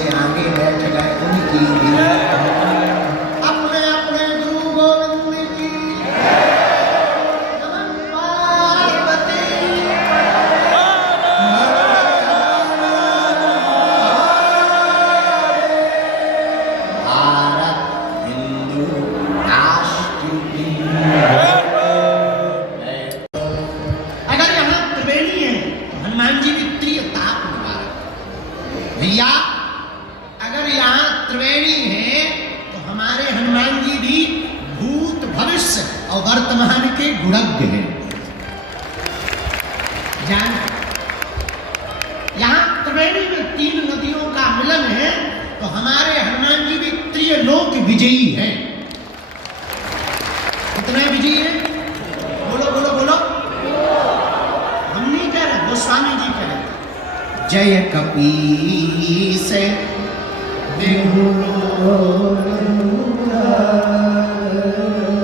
से आगे बैठ गए उनकी भी अपने अपने गुरु गोविंद की नमः पार्वती भारत हिंदू राष्ट्र की। अगर यहाँ त्रिवेणी है तो हनुमान जी भी त्रिताप निवारक। भैया अगर यहाँ त्रिवेणी है तो हमारे हनुमान जी भी भूत भविष्य और वर्तमान के गुणज्ञ हैं। जान यहाँ त्रिवेणी में 3 नदियों का मिलन है तो हमारे हनुमान जी भी त्रिलोक विजयी हैं। कितना विजयी है? बोलो बोलो बोलो। हम नहीं कह रहे, गोस्वामी जी कह रहे। जय कपीस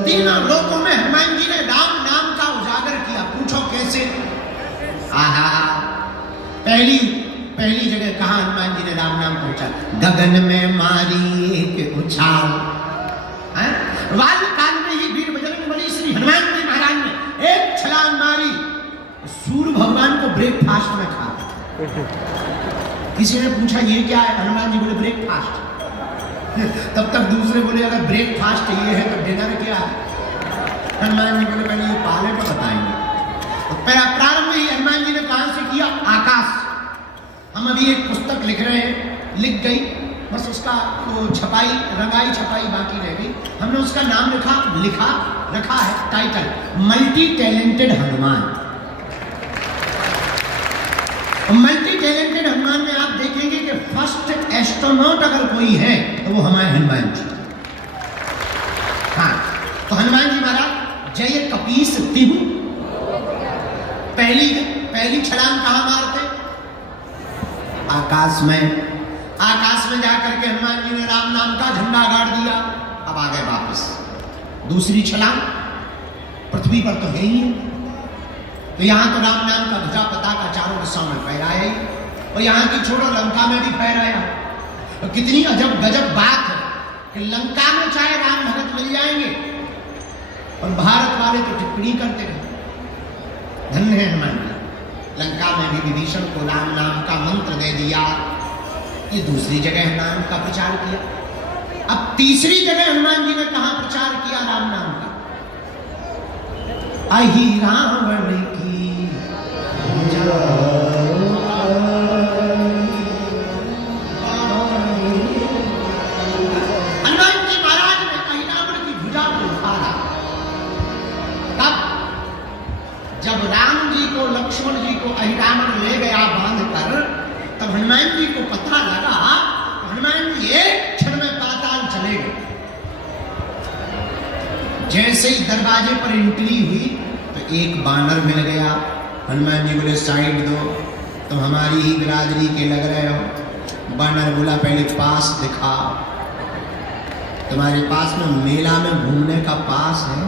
तीनों लोकों में हनुमान जी ने राम नाम का उजागर किया। पूछो कैसे? आहा, पहली जगह कहा हनुमान जी ने राम नाम पहुंचा? गगन में मारी एक उछाल। वायु काल में ही वीर बजरंगबली श्री हनुमान जी महाराज ने एक छलांग मारी, सूर्य भगवान को ब्रेकफास्ट में खा। किसी ने पूछा ये क्या है? हनुमान जी बोले ब्रेकफास्ट। तब तक दूसरे बोले अगर ब्रेकफास्ट ये है तो डिनर क्या है? हनुमान जी बोले पहले ये पाले पर बताएंगे। तो प्रारंभ ही हनुमान जी ने कहां से किया? आकाश। हम अभी एक पुस्तक लिख रहे हैं, लिख गई, बस उसका वो छपाई रंगाई छपाई बाकी रह गई। हमने उसका नाम रखा है title multi talented Hanuman. Multi talented Hanuman में आप देखेंगे कि फर्स्ट एस्ट्रोनॉट अगर कोई है तो वो हमारे हनुमान जी। हाँ, तो हनुमान जी महाराज जय कपीस तिहु। पहली छलांग कहां मारते? आकाश में जाकर के हनुमान जी ने राम नाम का झंडा गाड़ दिया। अब आ गए वापस। दूसरी छलांग पृथ्वी पर तो है ही है, तो यहां तो राम नाम का ध्वजा पताका चारों दिशाओं में फहराया ही, और यहां की छोड़ो लंका में भी फहराया। तो कितनी अजब गजब बात है कि लंका में चाहे राम भगत मिल जाएंगे और भारत वाले तो टिप्पणी करते हैं। धन्य है हनुमान जी। लंका में भी विभीषण को राम नाम का मंत्र दे दिया। ये दूसरी जगह नाम का प्रचार किया। अब तीसरी जगह हनुमान जी ने कहां प्रचार किया राम नाम का? अहि रावण की हनुमान जी महाराज ने अहि रावण की भुजा को उखाड़ा। तब जब राम जी को लक्ष्मण जी को अहि रावण ले गया बांध कर, तब हनुमान जी को पता लगा, हनुमान जी एक क्षण में पाताल चले गए। जैसे ही दरवाजे पर एंट्री हुई तो एक बानर मिल गया। हनुमान जी बोले साइड दो, तुम हमारी ही बिरादरी के लग रहे हो। बानर बोला पहले पास दिखाओ। तुम्हारे पास में मेला में घूमने का पास है,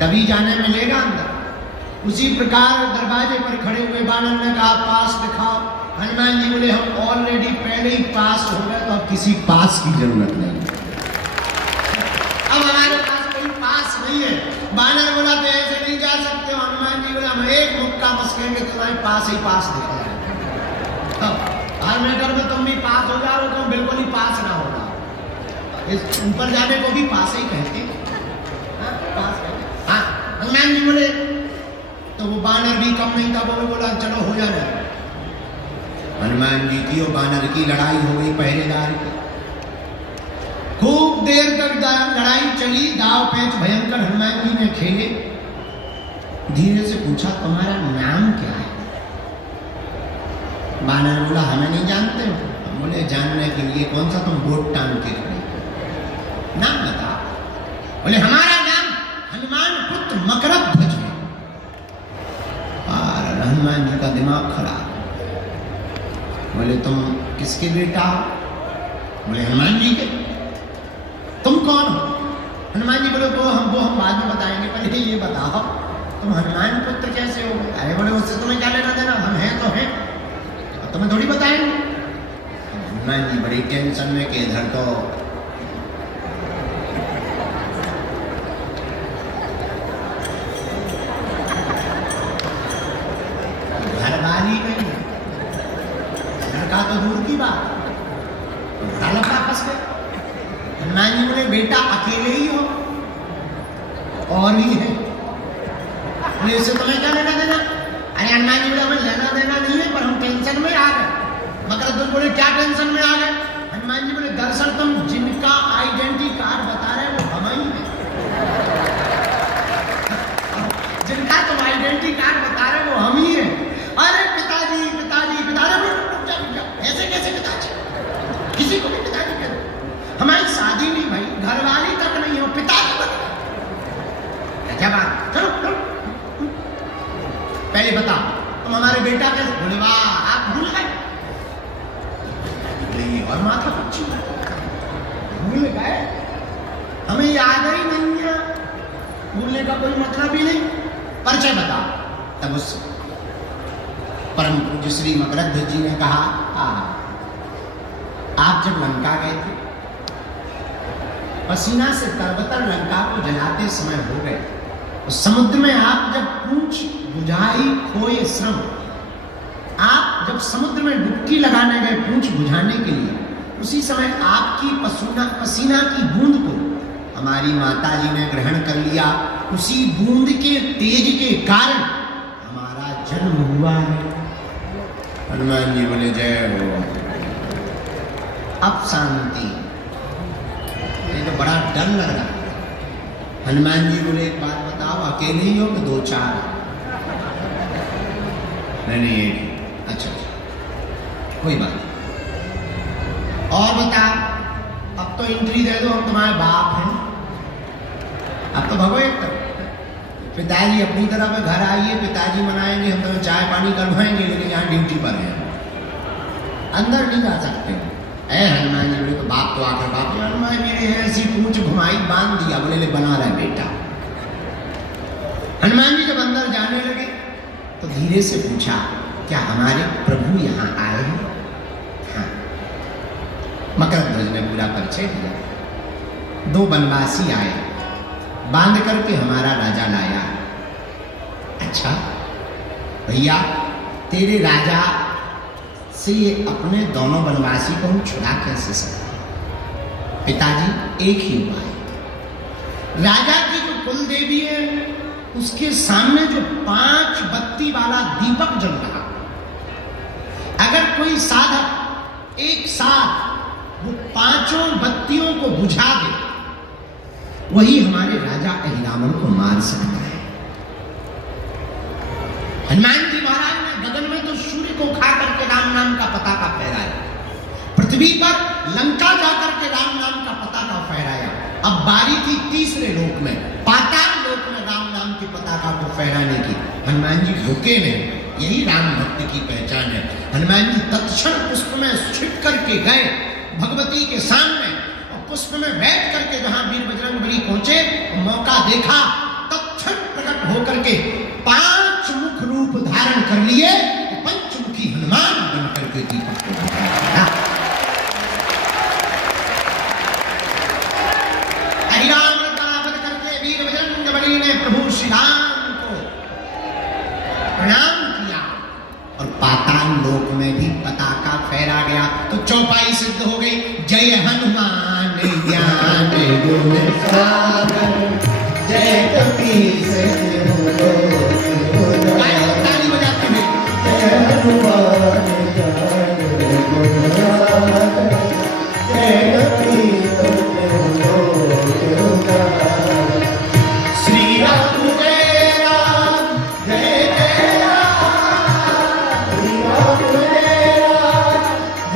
तभी जाने मिलेगा अंदर। उसी प्रकार दरवाजे पर खड़े हुए बानर ने कहा पास दिखाओ। हनुमान जी बोले हम ऑलरेडी पहले ही पास हो गए, तो अब किसी पास की जरूरत नहीं। अब हमारे पास कोई पास नहीं है। बानर बोला तो ऐसे नहीं जा सकते हो। हनुमान जी बोला हम एक मुक्का मस्केंगे, तुम्हारे पास ही पास दिख रहा है। हर मैटर में तुम भी पास हो जाओ, तुम बिल्कुल ही पास ना होगा। इस ऊपर जाने को भी पास ही कहते। हाँ, हनुमान जी बोले तो वो बानर भी कम नहीं था, वो बोला चलो हो जाना। हनुमान जी की और बानर की लड़ाई हो गई पहरेदार की। खूब देर तक लड़ाई चली, दाव पेच भयंकर हनुमान जी ने खेले। धीरे से पूछा तुम्हारा नाम क्या है? बानर बोला हमें नहीं जानते हो। हम बोले जानने के लिए कौन सा तुम बोट टांग के खड़े, नाम बता। बोले हमारा नाम हनुमान पुत्र मकरध्वज है। और हनुमान जी का दिमाग खराब। बोले तुम किसके बेटा हो? बोले हनुमान जी के। तुम कौन हो? हनुमान जी बोले वो हम बाद में बताएंगे, पहले ये बताओ तुम हनुमान पुत्र कैसे हो? अरे बोले उससे तुम्हें क्या लेना देना, हम हैं तो हैं, तुम्हें थोड़ी बताएंगे। बड़ी टेंशन में कि इधर तो घरवाली नहीं है, लड़का तो दूर की बात, बड़ा लफड़ा फंस गया। हनुमान जी बोले बेटा अकेले ही हो और ही है, इससे तुम्हें क्या लेना देना? अरे हनुमान जी बोले हमें लेना देना नहीं है, पर हम टेंशन में आ गए। मगर तुम बोले क्या टेंशन में आ गए? हनुमान जी बोले दरअसल तुम जिनका आइडेंटिटी कार्ड बता रहे वो हम ही है, जिनका तुम आइडेंटिटी कार्ड बता रहे वो हम ही है। अरे पिताजी पिताजी पिताजी, ऐसे कैसे पिताजी? किसी को भी पिताजी करो, हमारी शादी नहीं भाई, घरवाली तक नहीं हो, पिताजी बन गए। क्या बात? चलो चलो पहले बताओ तुम हमारे बेटा कैसे? बोले वाह आप भूल गए। और माथा पच्ची भूल गए, हमें याद ही नहीं है, भूलने का कोई मतलब ही नहीं। परिचय बताओ। तब उस परम पूज्य श्री मकरध्वज जी ने कहा आप जब लंका गए थे, पसीना से तरबतर लंका को जलाते समय हो गए, उस समुद्र में आप जब पूंछ बुझाई खोए श्रम, आप जब समुद्र में डुबकी लगाने गए पूंछ बुझाने के लिए, उसी समय आपकी पसीना की बूंद को हमारी माता जी ने ग्रहण कर लिया। उसी बूंद के तेज के कारण हमारा जन्म हुआ है। हनुमान जी बोले जय हो। अब शांति, ये तो बड़ा डर लग रहा है। हनुमान जी बोले एक बात बताओ, अकेले ही हो कि दो चार? नहीं एक। अच्छा कोई बात नहीं। और बता, अब तो एंट्री दे दो, हम तुम्हारे बाप हैं, अब तो भगो एक तरफ। पिताजी अपनी तरफ है, घर आइए, पिताजी मनाएंगे, हम तुम्हें चाय पानी करवाएंगे, लेकिन यहाँ ड्यूटी पर हैं, अंदर नहीं जा सकते। ऐ हनुमान जी बोले तो बाप तो आकर बाप, हनुमान जी ने ऐसी पूंछ घुमाई बांध दिया, बोले ले बना रहा बेटा। हनुमान जी जब अंदर जाने लगे तो धीरे से पूछा क्या हमारे प्रभु यहाँ आए हैं? हाँ। मकरध्वज ने पूरा परिचय दिया। दो बनवासी आए, बांध करके हमारा राजा लाया। अच्छा भैया, तेरे राजा से ये अपने दोनों बनवासी को हम छुड़ा कैसे सकते? पिताजी एक ही उपाय, राजा की जो कुल देवी है उसके सामने जो 5 बत्ती वाला दीपक जल रहा, अगर कोई साधक एक साथ वो 5 बत्तियों को बुझा दे, वही हमारे राजा अहिरावण को मार सकता है। हनुमान जी महाराज ने गगन में तो सूर्य को खा करके राम नाम का पताका फहराया, पृथ्वी पर लंका जाकर के राम नाम का पताका फहराया। अब बारी थी तीसरे लोक में, पाताल लोक में राम नाम के पताका को फहराने की। हनुमान जी रुके नहीं, यही राम भक्ति की पहचान है। हनुमान जी तत्क्षण पुष्प में छिप करके गए भगवती के सामने, और पुष्प में बैठ करके जहां वीर बजरंगबली पहुंचे, मौका देखा, तत्क्षण प्रकट होकर के 5 मुख रूप धारण कर लिए, पंचमुखी हनुमान बन करके दीपक को बुझाया। अहिरावण का वध करके वीर बजरंगबली ने प्रभु श्री राम को प्रणाम किया, और पाताल लोक में भी पताका फहरा गया। तो चौपाई सिद्ध हो गई, जय हनुमान ज्ञान गुण सागर, जय कपीस ताली बजाते हैं, जय हनुमान ज्ञान गुण सागर, जय कपीस श्री राम जय राम जय जय राम, श्री राम जय राम जय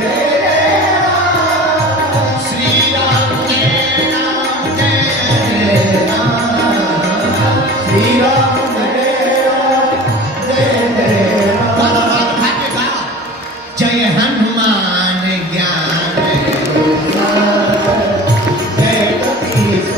जय राम, श्री राम जय राम जय राम, श्री राम जय राम जय जय राम। जय हनुमान ज्ञान गुण सागर, जय कपीस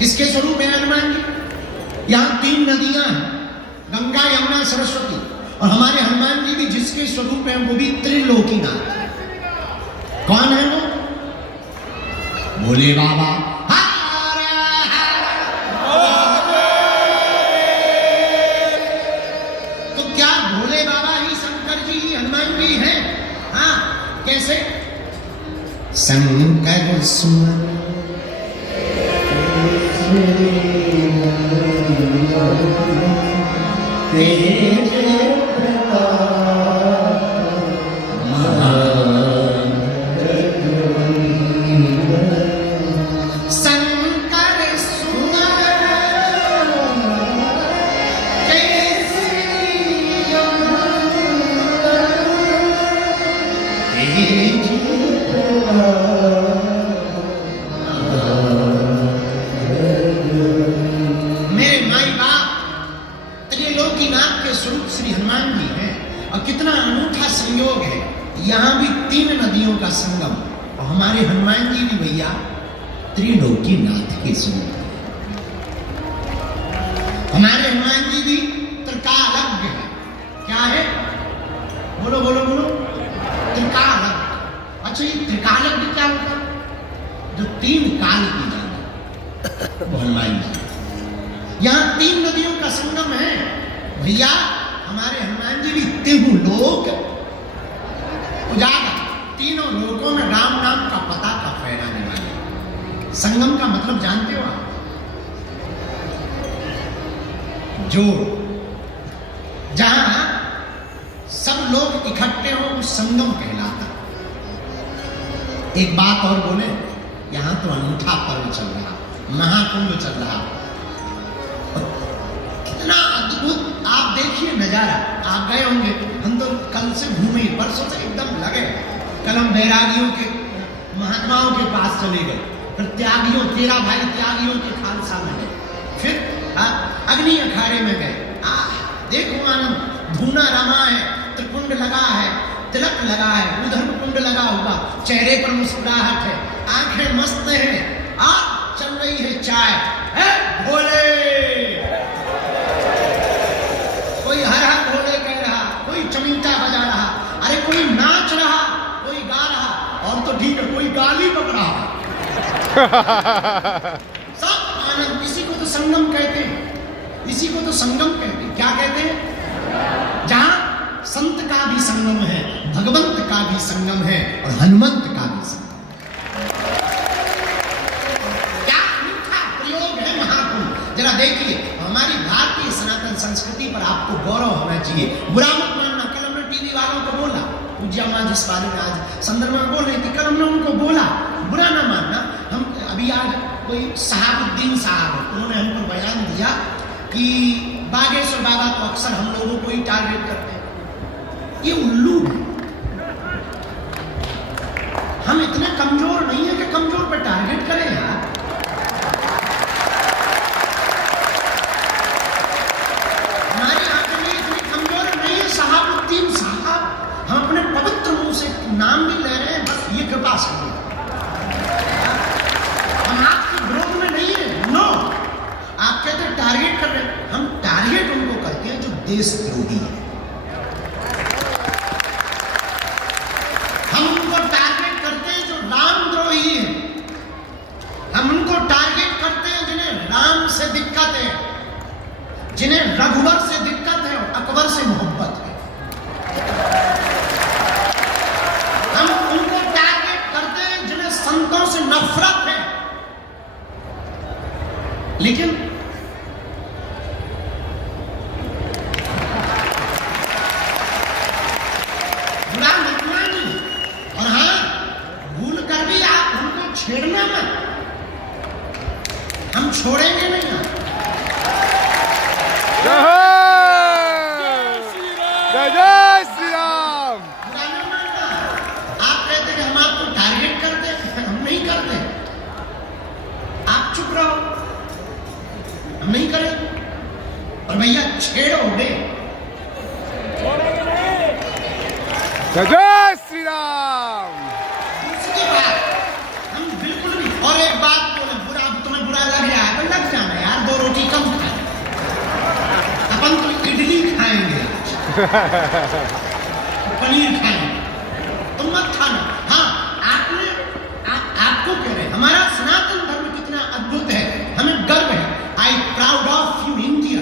किसके स्वरूप है हनुमान जी? यहां 3 नदियां हैं, गंगा, यमुना, सरस्वती, और हमारे हनुमान जी भी जिसके स्वरूप है वो भी त्रिलोकीनाथ। कौन है वो? भोले बाबा। तो क्या भोले बाबा ही शंकर जी ही हनुमान जी हैं? हाँ, कैसे? शंकर सुमन कितना अनूठा संयोग है। यहां भी 3 नदियों का संगम, और हमारे हनुमान जी भी भैया त्रिलोकीनाथ के स्वरूप है। हमारे हनुमान जी भी त्रिकालज्ञ है। क्या है? बोलो बोलो बोलो। त्रिकालज्ञ। अच्छा, ये त्रिकालज्ञ क्या होता है? जो 3 काल की जाने हनुमान जी। यहां 3 नदियों का संगम है भैया। हमारे हनुमान जी भी तीनों लोक उजागर, तीनों लोकों में राम नाम का पता का फैलाने वाले। संगम का मतलब जानते हो आप? जोड़। जहां सब लोग इकट्ठे हो वो संगम कहलाता। एक बात और बोले, यहां तो अनूठा पर्व चल रहा, महाकुंभ चल रहा। कितना अद्भुत आप देखिए नजारा। आप गए होंगे, हम तो कल से घूमे, परसों से एकदम लगे। कल हम बैरागियों के, महात्माओं के पास चले गए, फिर त्यागियों, 13 भाई त्यागियों के खालसा में गए, फिर अग्नि अखाड़े में गए। देखो आनंद, धूना रमा है, त्रिकुंड लगा है, तिलक लगा है, उधर कुंड लगा हुआ, चेहरे पर मुस्कुराहट है, आंखें मस्त हैं, चल रही है चाय। भोले, कोई हर हर भोले कह रहा, कोई चमीटा बजा रहा, अरे कोई नाच रहा, कोई गा रहा, और तो ठीक है कोई गाली बक रहा। सब आनंद। इसी को तो संगम कहते हैं, इसी को तो संगम कहते हैं। क्या कहते हैं? जहां संत का भी संगम है, भगवंत का भी संगम है, और हनुमंत का भी संगम। क्या अनूठा प्रयोग है महाकुंभ। जरा देखिए, हमारी भारतीय सनातन संस्कृति पर आपको गौरव होना चाहिए। बुरा मत मानना। कल हमने टीवी वालों को बोला, पूज्या मां जिस बारे में आज संदर्भ में बोल रही थी, कल हमने उनको बोला, बुरा ना मानना। हम अभी आज कोई शहाबुद्दीन साहब, उन्होंने हमको बयान दिया कि बागेश्वर बाबा तो अक्सर हम लोगों को ही टारगेट करते हैं। ये उल्लू है। हम इतने कमजोर नहीं है कि कमजोर पे टारगेट करें यार। हमारी आंखें में इतनी कमजोर नहीं है। शहाबुद्दीन साहब, हम अपने पवित्र मुंह से नाम भी ले रहे हैं, बस ये कृपा से। हम आपके विरोध में नहीं है, नो। आप कहते हैं टारगेट कर रहे हैं, हम टारगेट उनको करते हैं जो देशद्रोही है। हम उनको टारगेट करते हैं जो रामद्रोही है। हम उनको टारगेट करते हैं जिन्हें राम से दिक्कत है, जिन्हें रघुवर से दिक्कत है और अकबर से मोहब्बत है। हम उनको टारगेट करते हैं जिन्हें संतों से नफरत है। लेकिन बुरा मत मानिए, और हाँ, भूल कर भी आप हमको छेड़ना मत, हम छोड़ेंगे नहीं। जय श्री राम। बुरा ना मानना। आप कहते कि हम आपको टारगेट करते हैं, हम नहीं करते। आप चुप रहो, हम नहीं करें। और भैया छेड़ोगे, जय श्री राम। उसके बाद हम बिल्कुल भी। और एक बात बोले, बुरा तुम्हें बुरा लग रहा है, पनीर खाएं, तुम मत खाना। हाँ, आपको कह रहे हैं हमारा सनातन धर्म कितना अद्भुत है, हमें गर्व है। I proud of you India.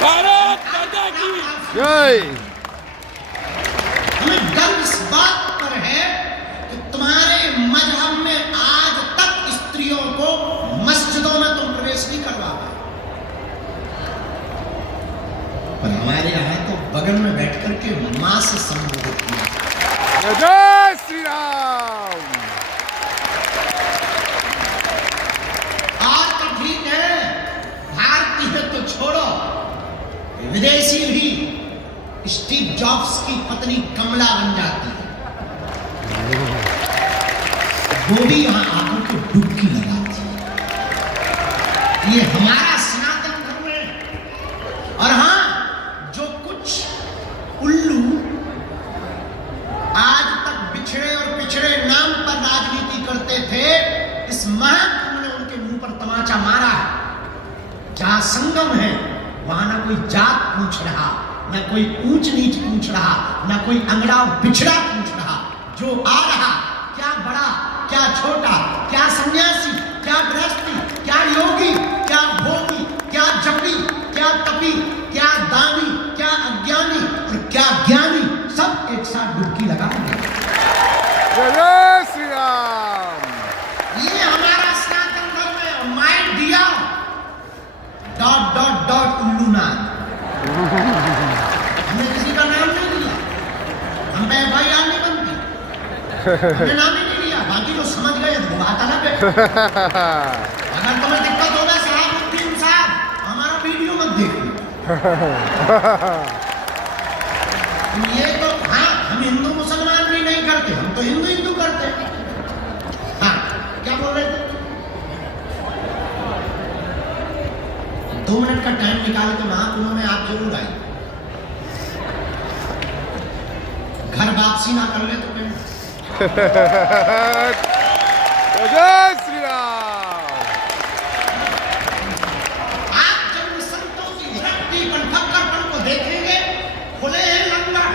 Bharat माता की जय। हमें गर्व इस बात पर है कि तुम्हारे मजहब में आज तक स्त्रियों को मस्जिदों में तुम प्रवेश नहीं करवा पाए, पर हमारे यहाँ तो बगल में बैठ करके मां से संबोधित किया। जय श्री राम। आज तो ठीक है, भारतीय तो छोड़ो, विदेशी भी स्टीव जॉब्स की पत्नी कमला बन जाती है, वो भी यहां आकर के डुबकी लगाती है। ये हमारा सनातन धर्म है। और हां, जो कुछ उल्लू आज तक बिछड़े और पिछड़े नाम पर राजनीति करते थे, इस महाकुंभ ने उनके मुंह पर तमाचा मारा है। जहां संगम है वहां ना कोई जात पूछ रहा, ना कोई ऊंच नीच पूछ रहा, ना कोई अंगड़ा बिछड़ा पूछ रहा। जो आ रहा, क्या बड़ा क्या छोटा, क्या सन्यासी क्या गृहस्थी, क्या योगी क्या भोगी, क्या जपी क्या तपी, क्या दानी क्या अज्ञानी और क्या ज्ञानी, सब एक साथ डुबकी लगा। जय श्री राम। ये हमारा सनातन धर्म है। My dear dot dot dot उल्लूनाथ, हमने किसी का नाम नहीं लिया, हम पे FIR नहीं बनती, हमने नाम ही नहीं लिया। बाकी तो समझ गए तो बात अलग है। अगर तुम्हें दिक्कत होगा शहाबुद्दीन साहब, हमारा वीडियो मत देखो। ये तो हाँ, हम हिंदू मुसलमान भी नहीं करते, हम तो हिंदू हिंदू करते हैं। हाँ, क्या बोल रहे थे? 2 मिनट का टाइम निकाल के महाकुंभ में आप जरूर आए। घर वापसी ना कर ले तो क्या? जय श्री राम। आप जब संतों की भक्ति पर फक्करपन को देखेंगे, खुले हैं लंगर,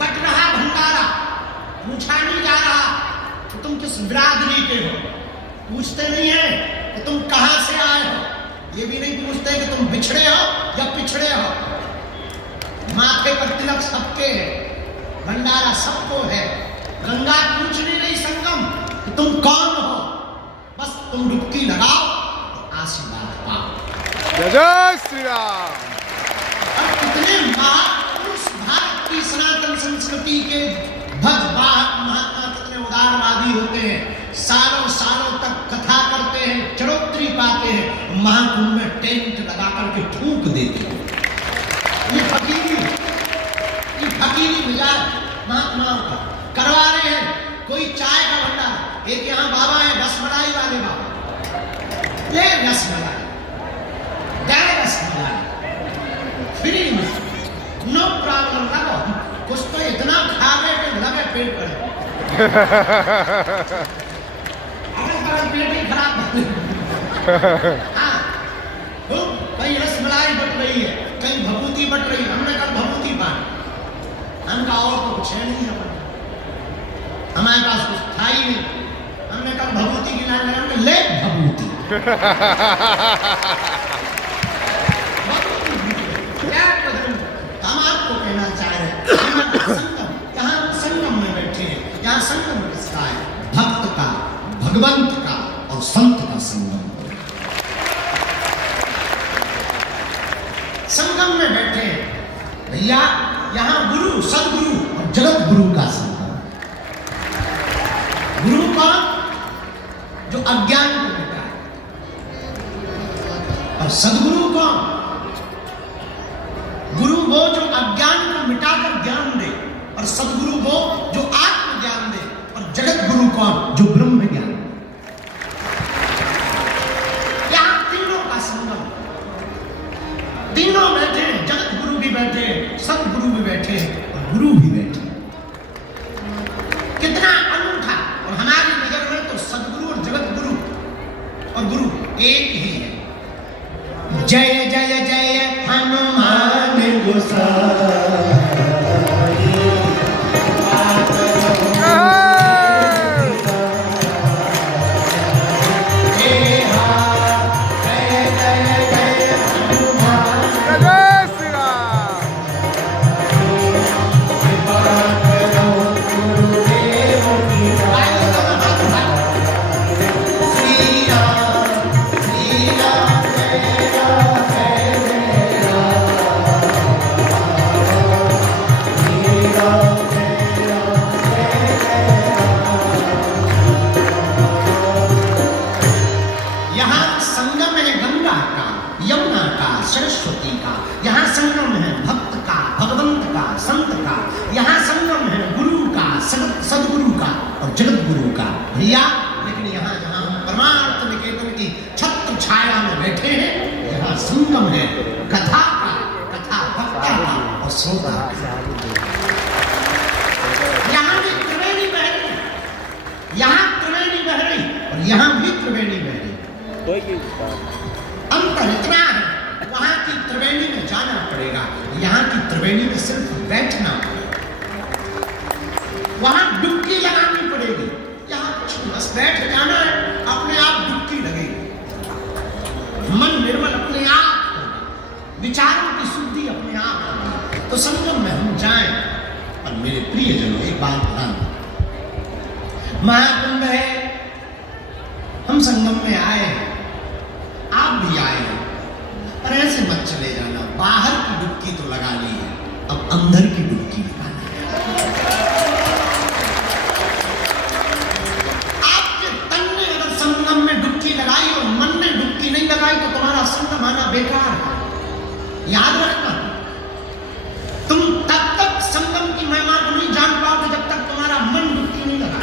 बट रहा भंडारा, पूछा नहीं जा रहा कि तुम किस बिरादरी के हो, पूछते नहीं है कि तुम कहां से आए हो, ये भी नहीं पूछते कि तुम बिछड़े हो या पिछड़े हो। माथे पर तिलक सबके है, भंडारा सबको है। गंगा पूछ नहीं संगम कि तुम कौन हो, बस तुम डुबकी लगाओ और आशीर्वाद पाओ। जय श्री राम। और कितने महापुरुष भारत की सनातन संस्कृति के भगवान महात्मा कितने उदारवादी होते हैं, सालों सालों तक कथा करते हैं, चरोत्री पाते हैं, महाकुंभ में टेंट लगा करके थूक देते हैं। ये फकीरी मिजाज महात्माओं का करवा रहे हैं। कोई चाय का भंडार, एक यहाँ बाबा है रसमलाई वाले बाबा, ले रसमलाई, दे रसमलाई फ्री में, नो प्रॉब्लम, लगो कुछ तो इतना खा गए कि लगे पेट पर। अगर पेट ही खराब हाँ, कहीं रसमलाई बट रही है, कहीं भभूति बट रही है। हमने कल भभूति पानी, हमका और तो कुछ है नहीं, हमारे पास कुछ था ही नहीं। हमने कल भभूति की नाम लगा, ले भभूति। हम आपको कहना चाह रहे हैं, यहाँ संगम में बैठे हैं। यहाँ संगम किसका है? भक्त का, भगवंत का और संत का संगम। संगम में बैठे हैं भैया, यहाँ गुरु सदगुरु और जगत गुरु का संगम। गुरु कौन? जो अज्ञान को मिटाए। और सदगुरु कौन? गुरु वो जो अज्ञान को मिटाकर ज्ञान दे, और सदगुरु वो जो आत्म ज्ञान दे। और जगत गुरु कौन? जो ब्रह्म ज्ञान। यहां तीनों का संगम, तीनों बैठे हैं, जगत गुरु भी बैठे हैं, सदगुरु भी बैठे हैं और गुरु भी बैठे हैं। कितना अनूठा। और हमारी नजर में तो सदगुरु और जगत गुरु और गुरु एक ही है। जय जय जय हनुमान। सरस्वती का, यहाँ संगम है भक्त का, भगवंत का, संत का, यहाँ संगम है गुरु का, सदगुरु का और जगत गुरु का। भैया लेकिन यहाँ जहाँ हम परमार्थ निकेतन की छत्र छाया में बैठे हैं, यहाँ संगम है कथा का, कथा भक्ता का और श्रोता का। यहाँ भी त्रिवेणी बह रही, यहाँ त्रिवेणी बह रही और यहाँ भी त्रिवेणी बह रही। अंतर इतना है, वहां की त्रिवेणी में जाना पड़ेगा, यहाँ की त्रिवेणी में सिर्फ बैठना पड़ेगा। वहां डुबकी लगानी पड़ेगी, यहाँ कुछ बस बैठ जाना है, अपने आप डुबकी लगेगी। मन निर्मल अपने आप होगा, विचारों की शुद्धि अपने आप होगी। तो संगम में हम जाएं। और मेरे प्रियजनों एक बात ध्यान, महाकुंभ है, हम संगम में आए हैं, आप भी आए हैं, पर ऐसे मत चले जाना। बाहर की डुबकी तो लगा ली है, अब अंदर की डुबकी लगाना है। आपके तन ने अगर संगम में डुबकी लगाई और मन ने डुबकी नहीं लगाई तो तुम्हारा संगम आना बेकार है। याद रखना, तुम तब तक संगम की महिमा को नहीं जान पाओगे जब तक तुम्हारा मन डुबकी नहीं लगा।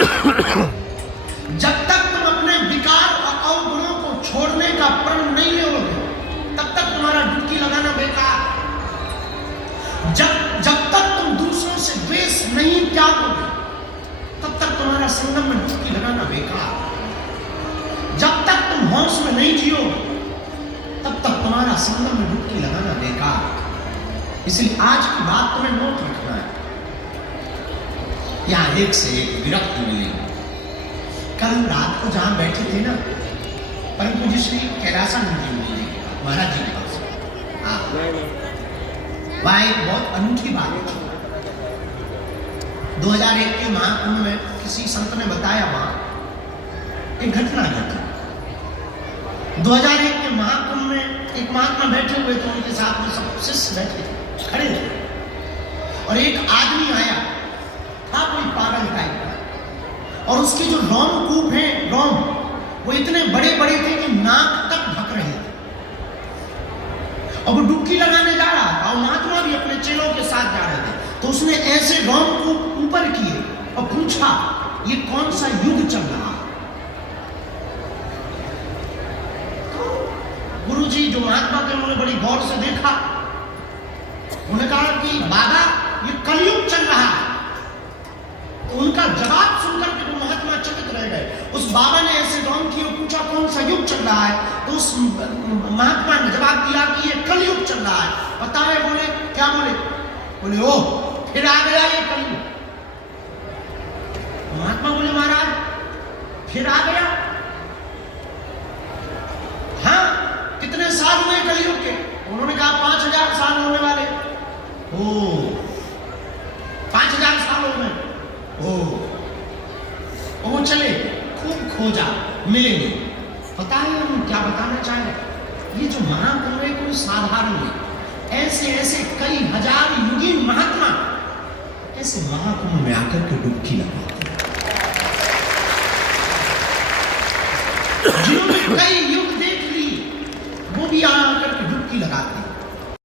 जब तक तुम अपने विकार और अवगुणों को छोड़ने का प्रण नहीं लोगे तब तक तुम्हारा डुबकी लगाना बेकार। जब तक तुम दूसरों से द्वेष नहीं त्यागोगे तब तक तुम्हारा संगम में डुबकी लगाना बेकार। जब तक तुम होश में नहीं जियोगे तब तक तुम्हारा संगम में डुबकी लगाना बेकार। इसलिए आज की बात तुम्हें नोट रखना है। यहां एक से एक विरक्ति मिलेगी। कल रात को जहां बैठे थे ना, परम पूज्य श्री कैलासानंद जी महाराज जी के पास, वहां एक बहुत अनूठी बात थी। 2001 के महाकुंभ में किसी संत ने बताया, वहां एक घटना घटी। 2001 के महाकुंभ में एक महात्मा बैठे हुए थे, उनके साथ में सब शिष्य बैठे थे, खड़े थे, और एक आदमी आया था, कोई पागल टाइप का, और उसके जो रोमकूप हैं, रोम वो इतने बड़े बड़े थे कि नाक तक ढक रहे थे। और वो डुबकी लगाने जा रहा था, और महात्मा भी अपने चेलों के साथ जा रहे थे। तो उसने ऐसे रोमकूप ऊपर किए और पूछा, ये कौन सा युग चल रहा? गुरुजी जो महात्मा थे उन्होंने बड़ी गौर से देखा, उन्होंने कहा कि बाबा ये कलयुग चल रहा है। तो उनका जवाब सुनकर के वो महात्मा चकित रह गए। उस बाबा ने ऐसे गौर किए, पूछा कौन सा युग चल रहा है? तो उस महात्मा ने जवाब दिया कि ये कलयुग चल रहा है। पता है बोले क्या? बोले ओ फिर आ गया ये कलयुग। महात्मा बोले महाराज फिर आ गया? हाँ, कितने साल हुए कलयुग के? उन्होंने कहा 5000 साल होने वाले। ओ 5000 साल हो गए। वो चले, खूब खोजा, मिले नहीं। पता है हम क्या बताना चाह रहे? ये जो महाकुंभ है कोई साधारण नहीं। ऐसे ऐसे कई हजार युगी महात्मा ऐसे महाकुंभ में आकर के डुबकी लगाते हैं, जिन्होंने कई युग